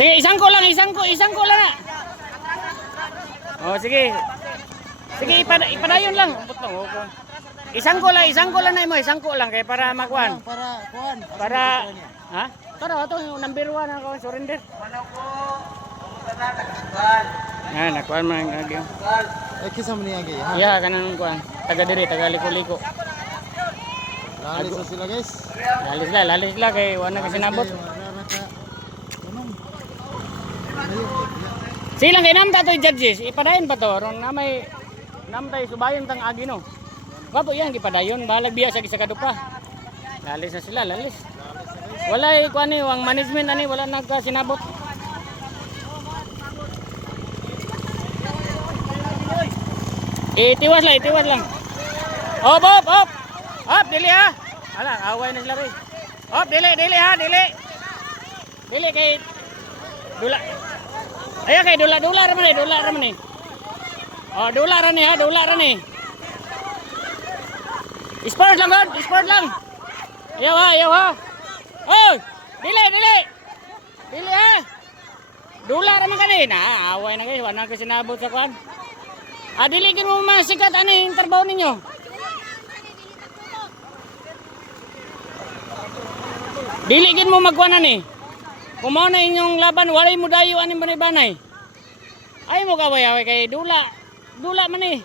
Sige, isang ko lang na. Oh, sige. Sige, ipadayon lang. Isang ko lang na mo, isang ko lang kay para makuan. Para kuan. Para ha? Tara to yung number 1 ako surrender. Yan, nakuan man ang agyo. Kisa man niya gay. Yeah, kanang kuan. Taga diri, taga liko-liko. Lalis na sila guys. Lalis sila kay wala kasi nabot. Silang kay namta to judges, ipadayon pa to ron na may namtay subayon tang agi no. Gapo yan gipadayon, balag biya sa kadupa. Lalis na sila, lalis. Wala kuan ni ang management ani wala nagkasinabot. Itiwas lang. Op. Op, dili ha. Ala, away na sila rin. Op, dili ha, dili. Dili kay dula. Ayo kay dula raman ni. Oh, dula ra ni. Sport lang. Ayaw ha. Oh, dili. Dili ha. Dula raman kanina. Away na guys, wala kasi nabot sa kwan. Dili gid mo masikat ani yung trabaho ninyo. Dili gid mo magkuan ani. Kumaw na inyong laban, walay mo dayo ani banay-banay. Ay mo kaway kay dula man eh.